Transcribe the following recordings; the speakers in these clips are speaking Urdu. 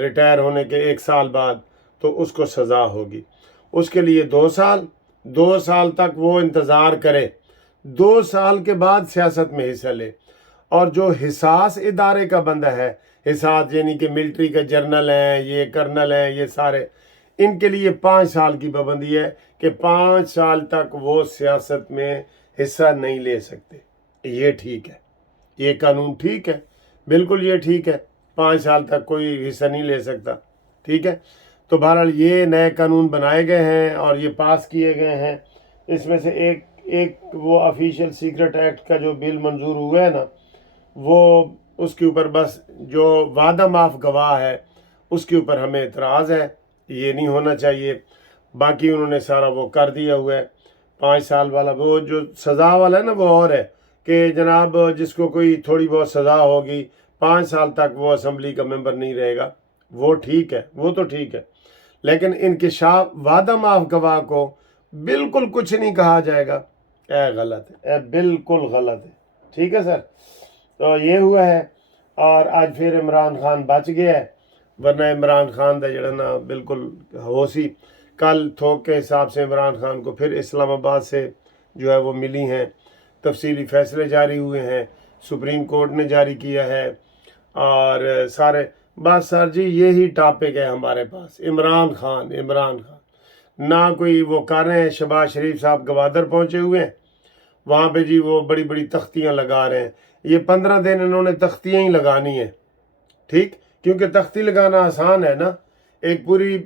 ریٹائر ہونے کے 1 سال بعد تو اس کو سزا ہوگی. اس کے لیے 2 سال 2 سال تک وہ انتظار کرے, 2 سال کے بعد سیاست میں حصہ لے. اور جو حساس ادارے کا بندہ ہے, حساس یعنی کہ ملٹری کے جرنل ہیں, یہ کرنل ہیں, یہ سارے, ان کے لیے 5 سال کی پابندی ہے کہ 5 سال تک وہ سیاست میں حصہ نہیں لے سکتے. یہ ٹھیک ہے, یہ قانون ٹھیک ہے, بالکل یہ ٹھیک ہے, 5 سال تک کوئی حصہ نہیں لے سکتا. ٹھیک ہے. تو بہرحال یہ نئے قانون بنائے گئے ہیں اور یہ پاس کیے گئے ہیں. اس میں سے ایک وہ آفیشیل سیکرٹ ایکٹ کا جو بل منظور ہوا ہے نا, وہ اس کے اوپر بس جو وعدہ معاف گواہ ہے اس کے اوپر ہمیں اعتراض ہے, یہ نہیں ہونا چاہیے. باقی انہوں نے سارا وہ کر دیا ہوا ہے. 5 سال والا وہ جو سزا والا ہے نا, وہ اور ہے کہ جناب جس کو کوئی تھوڑی بہت سزا ہوگی 5 سال تک وہ اسمبلی کا ممبر نہیں رہے گا, وہ ٹھیک ہے, وہ تو ٹھیک ہے. لیکن انکشاف وعدہ معاف گواہ کو بالکل کچھ نہیں کہا جائے گا, غلط ہے, بالکل غلط ہے. ٹھیک ہے سر. تو یہ ہوا ہے. اور آج پھر عمران خان بچ گیا ہے, ورنہ عمران خان دا جڑا نا بالکل ہو سی. کل تھوک کے حساب سے عمران خان کو پھر اسلام آباد سے جو ہے وہ ملی ہیں, تفصیلی فیصلے جاری ہوئے ہیں, سپریم کورٹ نے جاری کیا ہے. اور سارے بس سر جی یہی ٹاپک ہے ہمارے پاس, عمران خان. نہ کوئی وہ کر رہے ہیں. شہباز شریف صاحب گوادر پہنچے ہوئے ہیں, وہاں پہ جی وہ بڑی بڑی تختیاں لگا رہے ہیں. یہ 15 دن انہوں نے تختیاں ہی لگانی ہیں. ٹھیک, کیونکہ تختی لگانا آسان ہے نا, ایک پوری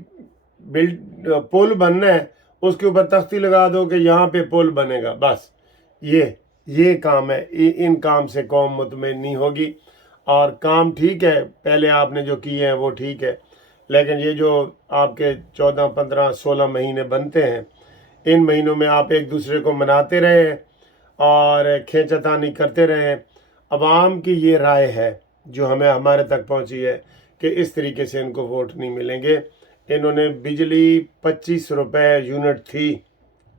پل بننا ہے, اس کے اوپر تختی لگا دو کہ یہاں پہ پل بنے گا, بس یہ کام ہے. ان کام سے قوم مطمئن نہیں ہوگی. اور کام ٹھیک ہے, پہلے آپ نے جو کیے ہیں وہ ٹھیک ہے, لیکن یہ جو آپ کے 14 15 16 مہینے بنتے ہیں, ان مہینوں میں آپ ایک دوسرے کو مناتے رہے اور کھینچتانی کرتے رہے. عوام کی یہ رائے ہے جو ہمارے تک پہنچی ہے کہ اس طریقے سے ان کو ووٹ نہیں ملیں گے. انہوں نے بجلی 25 روپے یونٹ تھی,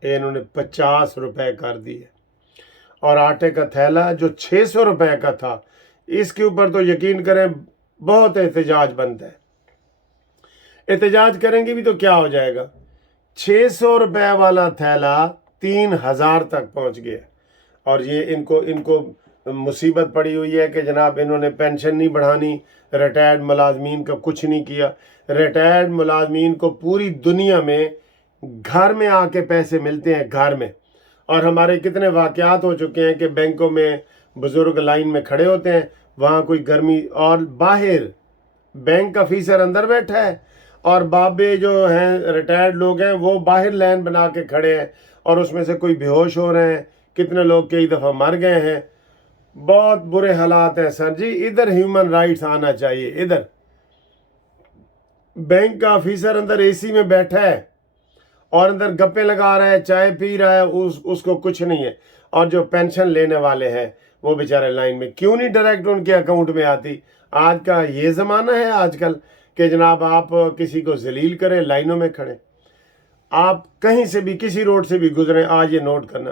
انہوں نے 50 روپے کر دی ہے. اور آٹے کا تھیلا جو 600 روپے کا تھا, اس کے اوپر تو یقین کریں بہت احتجاج بنتا ہے. احتجاج کریں گے بھی تو کیا ہو جائے گا. 600 روپے والا تھیلا 3000 تک پہنچ گیا. اور یہ ان کو مصیبت پڑی ہوئی ہے کہ جناب انہوں نے پینشن نہیں بڑھانی, ریٹائرڈ ملازمین کا کچھ نہیں کیا. ریٹائرڈ ملازمین کو پوری دنیا میں گھر میں آ کے پیسے ملتے ہیں, گھر میں. اور ہمارے کتنے واقعات ہو چکے ہیں کہ بینکوں میں بزرگ لائن میں کھڑے ہوتے ہیں, وہاں کوئی گرمی, اور باہر بینک کا آفیسر اندر بیٹھا ہے اور بابے جو ہیں ریٹائرڈ لوگ ہیں وہ باہر لائن بنا کے کھڑے ہیں, اور اس میں سے کوئی بے ہوش ہو رہے ہیں, کتنے لوگ کئی دفعہ مر گئے ہیں. بہت برے حالات ہیں سر جی. ادھر ہیومن رائٹس آنا چاہیے. ادھر بینک کا آفیسر اندر اے سی میں بیٹھا ہے اور اندر گپے لگا رہا ہے, چائے پی رہا ہے, اس کو کچھ نہیں ہے. اور جو پینشن لینے والے ہیں وہ بیچارے لائن میں, کیوں نہیں ڈائریکٹ ان کے اکاؤنٹ میں آتی. آج کا یہ زمانہ ہے آج کل کہ جناب آپ کسی کو ذلیل کریں, لائنوں میں کھڑے. آپ کہیں سے بھی کسی روڈ سے بھی گزریں, آج یہ نوٹ کرنا,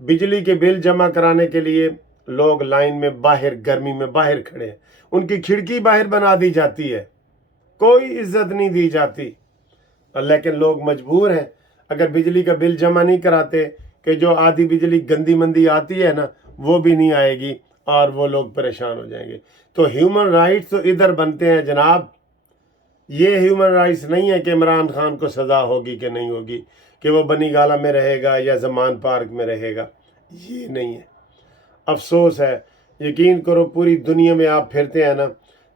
بجلی کے بل جمع کرانے کے لیے لوگ لائن میں باہر گرمی میں باہر کھڑے ہیں, ان کی کھڑکی باہر بنا دی جاتی ہے, کوئی عزت نہیں دی جاتی. لیکن لوگ مجبور ہیں, اگر بجلی کا بل جمع نہیں کراتے کہ جو آدھی بجلی گندی مندی آتی ہے نا وہ بھی نہیں آئے گی اور وہ لوگ پریشان ہو جائیں گے. تو ہیومن رائٹس تو ادھر بنتے ہیں جناب. یہ ہیومن رائٹس نہیں ہے کہ عمران خان کو سزا ہوگی کہ نہیں ہوگی, کہ وہ بنی گالہ میں رہے گا یا زمان پارک میں رہے گا, یہ نہیں ہے. افسوس ہے, یقین کرو پوری دنیا میں آپ پھرتے ہیں نا,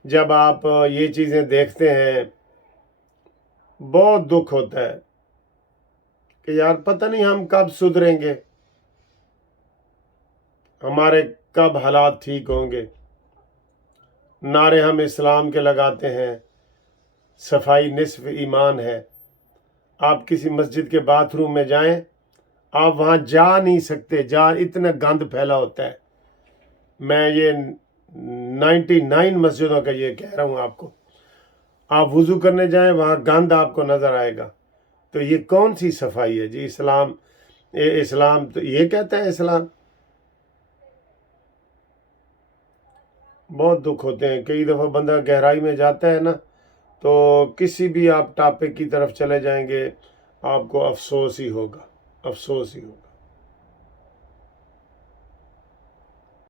جب آپ یہ چیزیں دیکھتے ہیں بہت دکھ ہوتا ہے کہ یار پتہ نہیں ہم کب سدھریں گے, ہمارے کب حالات ٹھیک ہوں گے. نعرے ہم اسلام کے لگاتے ہیں, صفائی نصف ایمان ہے. آپ کسی مسجد کے باتھ روم میں جائیں, آپ وہاں جا نہیں سکتے, اتنا گند پھیلا ہوتا ہے. میں یہ 99 مسجدوں کا یہ کہہ رہا ہوں آپ کو. آپ وضو کرنے جائیں وہاں گند آپ کو نظر آئے گا. تو یہ کون سی صفائی ہے جی؟ اسلام تو یہ کہتا ہے اسلام بہت دکھ ہوتے ہیں. کئی دفعہ بندہ گہرائی میں جاتا ہے نا تو کسی بھی آپ ٹاپک کی طرف چلے جائیں گے آپ کو افسوس ہی ہوگا، افسوس ہی ہوگا.